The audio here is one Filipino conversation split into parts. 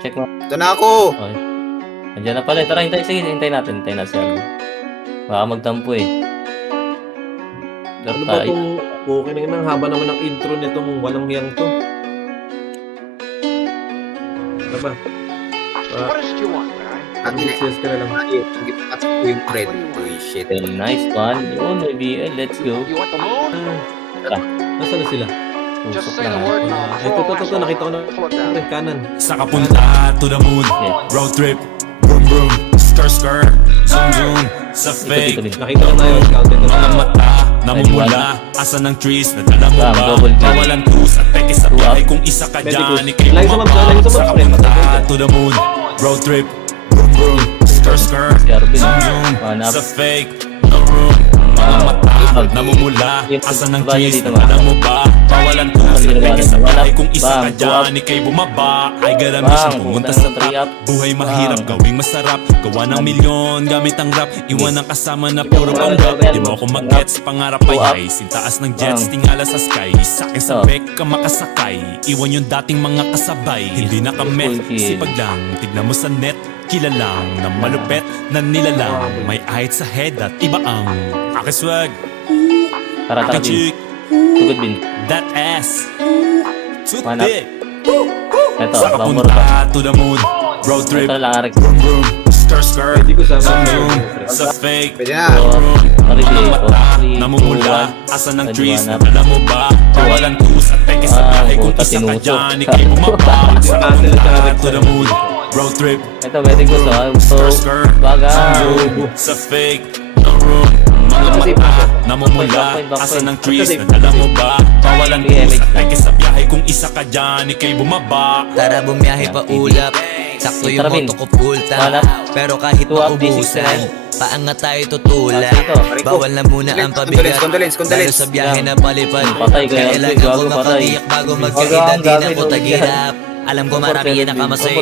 Check mo. Ito na ako. Okay. Andiyan na pala. Tara, hintay. Sige, hintay natin. Hintay natin. Baka magtampo eh. Ano ba itong okay na yun ang haba naman ng intro nitong walang hiyang to. Ano ba? Ah, What else do you want, Larry? Ang ina. Yes, ka na lang. Ang gitpat ko yung red. Uy, shit. Nice one. Yun, may BL. Let's go. You want the moon? Ah, Nasaan na sila? Just say the word and Ah, I'll ito, throw ito, a ito, nakita ko na. Pre, kanan. Sa kapunta to the moon. Road trip Vroom vroom Skr skr Zoom zoom. Sa fake. Nakita ko na yun. Mga na. mata Namumula. Asa ng trees Nadala mo ba. Kawalan tus At peke sa up. Kung isa ka dyan. Ikay Lagi sa kapunta to the moon. Road trip Vroom vroom Skr skr. Zoom zoom. Sa fake No room. Mga mata Namumula Yung Asa ng value trees dito, Nadala mo ba? Kawalan tus At peke sa biyahe Kung isa ka dyan Ikay bumaba. Ay Bang, garamisyon Pumunta sa top. Buhay mahirap, gawing masarap. Gawa ng milyon, gamit ang rap. Iwan ang kasama na puro panggap. Di mo ako mag-gets, pangarap ay high. Sintaas ng jets, tingala sa sky. Sa akin sa bek ka makasakay. Iwan yung dating mga kasabay. Hindi na kami, sipag lang. Tignan mo sa net, kilalang Na malupet, na nilalang. May ahit sa head at iba ang Aking swag, Tara, tara, Bin. Tugod, Bin. That ass. Too One up. thick Ito, Sa bambor pa. to. the moon. Road trip, Ito lang, Arex. vroom vroom. Skr skr Pwede ko sama. Zoom zoom Sa fake. Pwede na. Mga mata, namumula, asa ng Pwede trees, nadala mo ba? Kawalan tus at peke sa Ah, biyahe kung isa ka dyan, ikay bumaba Sa sa Rex. to the moon, road trip, Ito, pwede ko sa So, skr skr, baga. sa fake, no room Mga Kasi mata, pa. namumula, asa ng trees, nadala mo ba? Kawalan at lang. peke sa biyahe kung isa ka dyan, ikay bumaba. Tara bumiyahe pa ulap. Sakto yung moto ko full tank Pero kahit Two up, D6 na maubusan Paangat tayo tutulak Dito. Bawal na muna ang pabigat Lalo sa biyahe na palipad. Kailangan ko patay. makatiyak bago ang Di na ko tagirap Alam ko marami yan nakamasay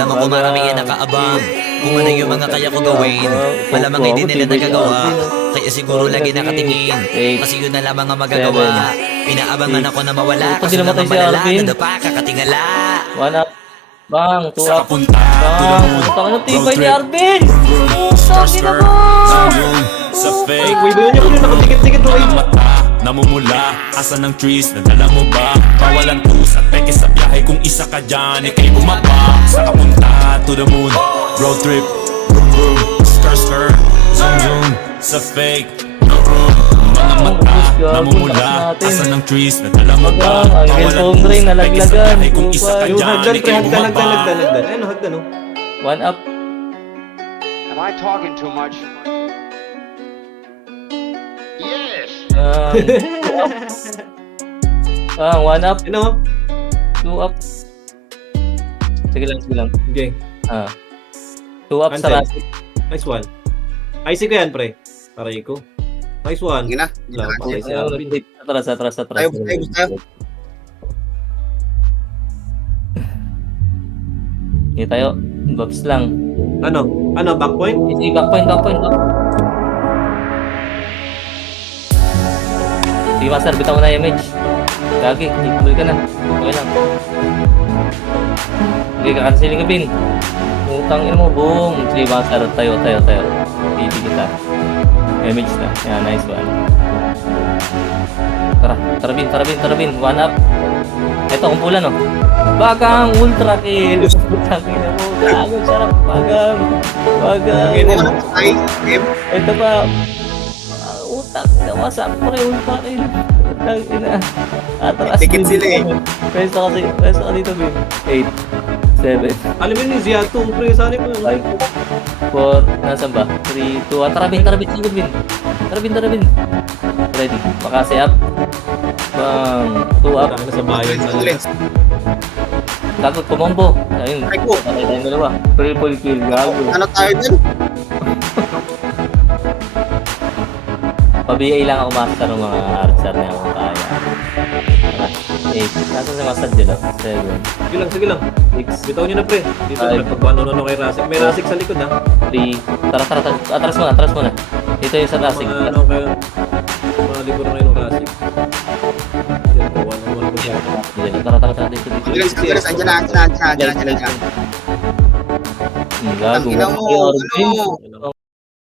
Dama ko marami yan nakaabang Kung ano yung mga kaya ko gawin Malamang hindi nila nagagawa. Kaya siguro lagi nakatingin. Kasi yun na lamang ang magagawa. Inaabangan ako na mawala. dinamatay naman si malala. Nadapa kakatingala One up. Bang, two Sa up. the Bang, putang road tibay ni Arvin. skr, zoom zoom, sa fake. Wave yun yun. Nakadikit-dikit na wave. mata Namumula, asa ng trees? Nadala mo ba? Kawalan tus at peke sa biyahe. Kung isa ka dyan, ikay bumaba. Sa kapunta to the moon Road trip, vroom vroom Skr skr, zoom zoom Sa fake, no room Mga mata, gago, namumula. Asa ng trees Nadala mo ba? At peke sa nalaglagan. biyahe Kung isa ka dyan, ikay bumaba. Ayun, hagdan, oh. One up. Am I talking too much? Yes. Up. Bang, one up. Ayun, oh. Two up. Sige lang, sige lang. Okay. Ah. Two up sa Cancel. last. Nice one. IC ko yan, pre. Aray ko. Nice one. Sige na. Wala, patay si Ayun, Alvin. Atras, atras, atras. Tayo, tayo, tayo. Hindi tayo. Bobs lang. Ano? Ano? Back point? Easy, back point, back point. Back. Sige, Master, bitaw mo na yung image. Gagi, ituloy ka na. Okay lang. Okay, kakansilin ka, Bin. Utang ina mo, boom. Sige, Master, tayo, tayo, tayo. Hindi kita. Image na. Yan, nice one. Tara, tara, Bin, tara, Bin, tara, Bin. One up. Ito, kumpulan, oh. Bagang ultra kill. Utang ina mo. Gago, sarap. Bagang. Bagang. Na? Ito pa. Uh, utak. Nawasak ko rin ultra kill. Utang ina. Atras. Tikit Bin. sila eh. Pwesto kasi. Pwesto ka dito, Bin. 8. 7. Alam mo yun, Ziato, pre. Saan mo yun? 5. 4. Nasaan ba? 3, 2, 1. Tara, Bin. Tara, Bin. Sige, Bin. Tara, Bin. Tara, Bin. Ready. Makasi up. Bang. 2 up. Tangin na sa bayan. Condolence. Dapat kumombo. Ayun. Ay ko. Patay tayong dalawa. Triple kill. Gago. Ano tayo dun? Pa-BA lang ako master ng mga archer na ako. 8. Nasaan si Master Jelo? 7. Sige lang, sige lang. 6. Bitaw nyo na, pre. Dito Ay. na pagpano kay Rasik. May Rasik sa likod, ha? 3. Tara, tara, tara. Atras muna, atras muna. Dito yung sa Rasig. Mga ano kayo. Mga likod na kayo ng Rasig. Yan, naman ko siya. Tara, tara, tara. Dito, dito. Condolence, condolence. Andiyan na, andiyan na, andiyan na, andiyan na, andiyan na. Ang gago. Mo, Arvin. ano?